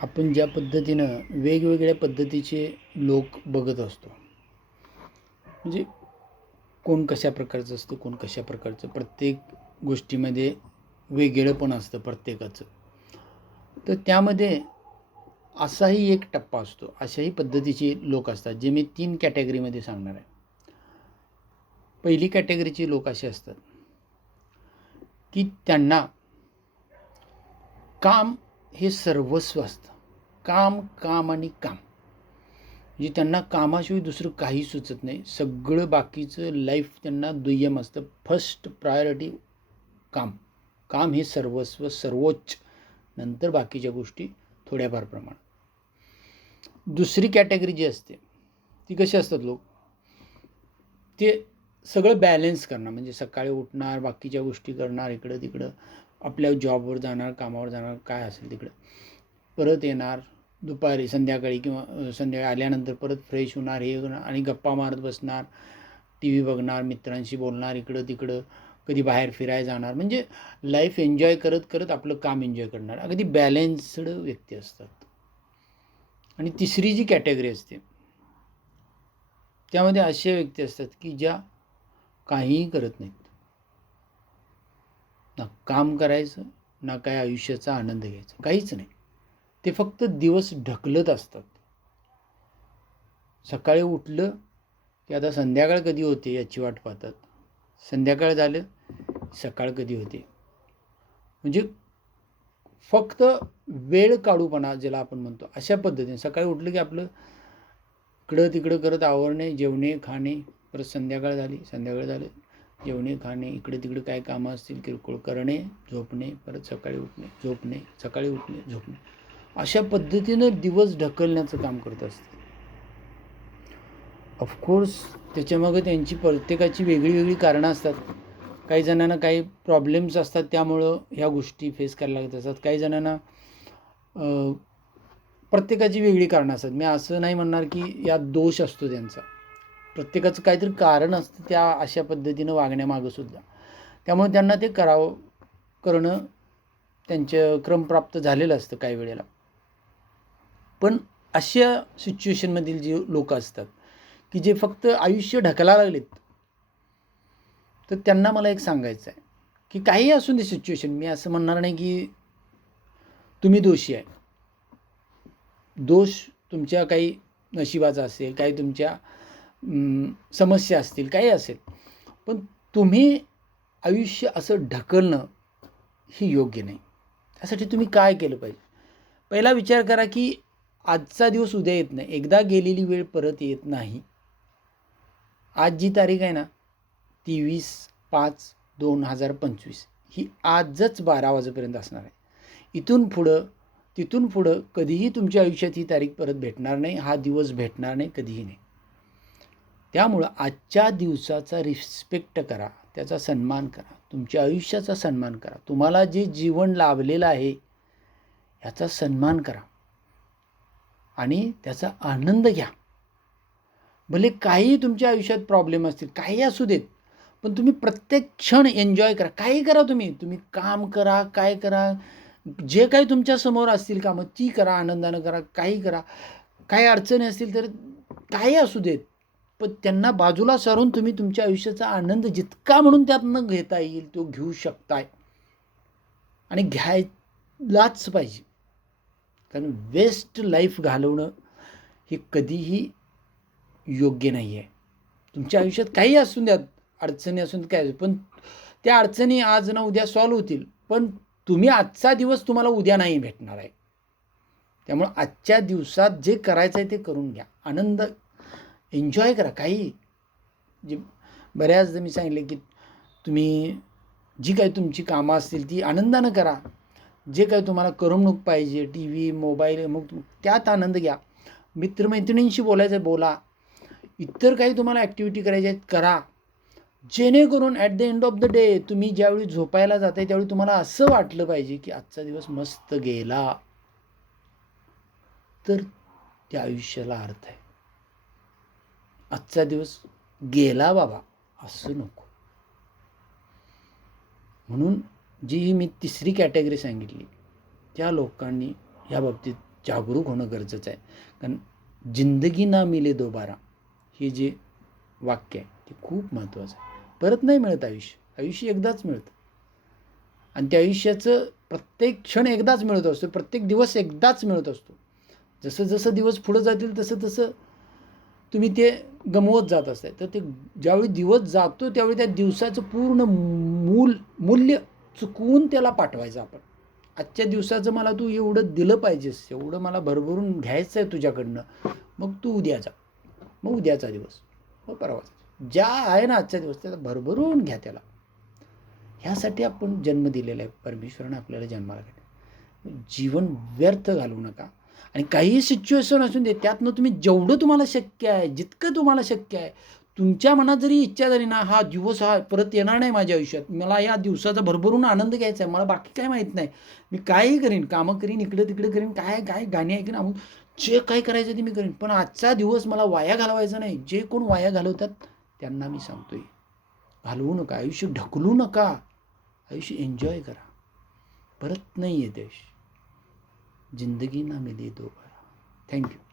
आपण ज्या पद्धतीनं वेगवेगळ्या पद्धतीचे लोक बघत असतो. म्हणजे कोण कशा प्रकारचं असतं कोण कशा प्रकारचं प्रत्येक गोष्टीमध्ये वेगळं पण असतं प्रत्येकाचं. तर त्यामध्ये असाही एक टप्पा असतो अशाही पद्धतीचे लोक असतात जे मी तीन कॅटेगरीमध्ये सांगणार आहे. पहिली कॅटेगरीची लोक असे असतात की त्यांना काम हे सर्वस्व असतं. काम काम आणि काम. म्हणजे त्यांना कामाशिवाय दुसरं काही सुचत नाही. सगळं बाकीचं लाईफ त्यांना दुय्यम असतं. फर्स्ट प्रायोरिटी काम. काम हे सर्वस्व सर्वोच्च. नंतर बाकीच्या गोष्टी थोड्याफार प्रमाणात. दुसरी कॅटेगरी जी असते ती कशी असतात लोक? ते सगळं बॅलेन्स करणार. म्हणजे सकाळी उठणार बाकीच्या गोष्टी करणार इकडं तिकडं. आपल्या जॉबवर जाणार कामावर जाणार काय असेल तिकडं. परत येणार दुपारी संध्याकाळी किंवा संध्याकाळी आल्यानंतर परत फ्रेश होणार हे होणार आणि गप्पा मारत बसणार. टी व्ही बघणार मित्रांशी बोलणार इकडं तिकडं. कधी बाहेर फिरायला जाणार. म्हणजे लाईफ एन्जॉय करत करत आपलं काम एन्जॉय करणार. अगदी बॅलेन्स्ड व्यक्ती असतात. आणि तिसरी जी कॅटेगरी असते त्यामध्ये अशा व्यक्ती असतात की ज्या काहीही करत नाहीत. ना काम करायचं ना काय आयुष्याचा आनंद घ्यायचा. काहीच नाही. ते फक्त दिवस ढकलत असतात. सकाळी उठलं की आता संध्याकाळ कधी होते याची वाट पाहतात. संध्याकाळ झालं सकाळ कधी होते. म्हणजे फक्त वेळ काढूपणा ज्याला आपण म्हणतो अशा पद्धतीने. सकाळी उठलं की आपलं इकडं तिकडं करत आवरणे जेवणे खाणे परत संध्याकाळ झाली संध्याकाळ झालं. जेवणे खाणे इकडे तिकडे काय कामं असतील किरकोळ करणे झोपणे परत सकाळी उठणे झोपणे सकाळी उठणे झोपणे. अशा पद्धतीनं दिवस ढकलण्याचं काम करत असते. ऑफकोर्स त्याच्यामागं त्यांची प्रत्येकाची वेगळी वेगळी कारणं असतात. काही जणांना काही प्रॉब्लेम्स असतात त्यामुळं ह्या गोष्टी फेस करायला लागत असतात. काही जणांना प्रत्येकाची वेगळी कारणं असतात. मी असं नाही म्हणणार की यात दोष असतो त्यांचा. प्रत्येकाचं काहीतरी कारण असतं त्या अशा पद्धतीनं वागण्यामागं सुद्धा. त्यामुळे त्यांना ते करावं करणं त्यांचं क्रमप्राप्त झालेलं असतं काही वेळेला. पण अशा सिच्युएशनमधील जे लोक असतात की जे फक्त आयुष्य ढकला लागलेत तर त्यांना मला एक सांगायचं आहे की काही असून दे सिच्युएशन. मी असं म्हणणार नाही की तुम्ही दोषी आहे. दोष तुमच्या काही नशिबाचा असेल काही तुमच्या समस्या असतील काही असेल. पण तुम्ही आयुष्य असं ढकलणं ही योग्य नाही. त्यासाठी तुम्ही काय केलं पाहिजे? पहिला विचार करा की आजचा दिवस उद्या येत नाही. एकदा गेलेली वेळ परत येत नाही. आज जी तारीख आहे ना तेवीस पाच दोन हजार पंचवीस ही आजच बारा वाजेपर्यंत असणार आहे. इथून पुढं तिथून पुढं कधीही तुमच्या आयुष्यात ही तारीख परत भेटणार नाही हा दिवस भेटणार नाही कधीही नाही. त्यामुळं आजच्या दिवसाचा रिस्पेक्ट करा त्याचा सन्मान करा तुमच्या आयुष्याचा सन्मान करा तुम्हाला जे जीवन लाभलेलं आहे याचा सन्मान करा. आणि त्याचा आनंद घ्या. भले काही तुमच्या आयुष्यात प्रॉब्लेम असतील काही असू देत पण तुम्ही प्रत्येक क्षण एन्जॉय करा. काही करा तुम्ही. तुम्ही काम करा काय करा जे काही तुमच्यासमोर असतील कामं ती करा आनंदानं करा काही करा. काही अडचणी असतील तर काही असू देत पण त्यांना बाजूला सारून तुम्ही तुमच्या आयुष्याचा आनंद जितका म्हणून त्यातनं घेता येईल तो घेऊ शकताय. आणि घ्यायलाच पाहिजे. कारण वेस्ट लाईफ घालवणं हे कधीही योग्य नाही आहे तुमच्या आयुष्यात काही असून द्यात अडचणी असून काय असू पण त्या अडचणी आज ना उद्या सॉल्व होतील. पण तुम्ही आजचा दिवस तुम्हाला उद्या नाही भेटणार आहे. त्यामुळं आजच्या दिवसात जे करायचं आहे ते करून घ्या. आनंद एन्जॉय करा काही. जे बऱ्याचदा मी सांगितले की तुम्ही जी काही तुमची कामं असतील ती आनंदानं करा. जे काही तुम्हाला करमणूक पाहिजे टी व्ही मोबाईल मग त्यात आनंद घ्या. मित्रमैत्रिणींशी बोलायचं आहे बोला. इतर काही तुम्हाला ॲक्टिव्हिटी करायच्या आहेत करा. जेणेकरून at the end of the day तुम्ही ज्यावेळी झोपायला जाताय त्यावेळी तुम्हाला असं वाटलं पाहिजे की आजचा दिवस मस्त गेला. तर त्या आयुष्याला अर्थ आहे. आजचा दिवस गेला बाबा असं नको. म्हणून जी ही मी तिसरी कॅटेगरी सांगितली त्या लोकांनी ह्या बाबतीत जागरूक होणं गरजेचं आहे. कारण जिंदगी ना मिले दोबारा हे जे वाक्य आहे ते खूप महत्त्वाचं आहे. परत नाही मिळत आयुष्य आयुष्य एकदाच मिळतं. आणि त्या आयुष्याचं प्रत्येक क्षण एकदाच मिळत असतो प्रत्येक दिवस एकदाच मिळत असतो. जसं जसं दिवस पुढं जातील तसं तसं तुम्ही ते गमवत जात असते तर ते ज्यावेळी दिवस जातो त्यावेळी त्या दिवसाचं पूर्ण मूल मूल्य चुकवून त्याला पाठवायचं आपण. आजच्या दिवसाचं मला तू एवढं दिलं पाहिजेस एवढं मला भरभरून घ्यायचं आहे तुझ्याकडनं. मग तू उद्या जा. मग उद्याचा दिवस. मग परवाचा ज्या आहे ना आजचा दिवस त्याला भरभरून घ्या त्याला. ह्यासाठी आपण जन्म दिलेला आहे परमेश्वरानं आपल्याला जन्माला जीवन व्यर्थ घालवू नका. आणि काहीही सिच्युएशन असून दे त्यातनं तुम्ही जेवढं तुम्हाला शक्य आहे जितकं तुम्हाला शक्य आहे तुमच्या मनात जरी इच्छा झाली ना हा दिवस हा परत येणार नाही माझ्या आयुष्यात. मला या दिवसाचा भरभरून आनंद घ्यायचा आहे. मला बाकी काय माहीत नाही. मी कायही करीन कामं करीन इकडं तिकडे करीन काय काय गाणी ऐकीन अमुक जे काय करायचं ते मी करीन. पण आजचा दिवस मला वाया घालवायचा नाही. जे कोण वाया घालवतात त्यांना मी सांगतोय. घालवू नका. आयुष्य ढकलू नका. आयुष्य एन्जॉय करा. परत नाही येते देश. जिंदगी ना मिली दोबारा थँक्यू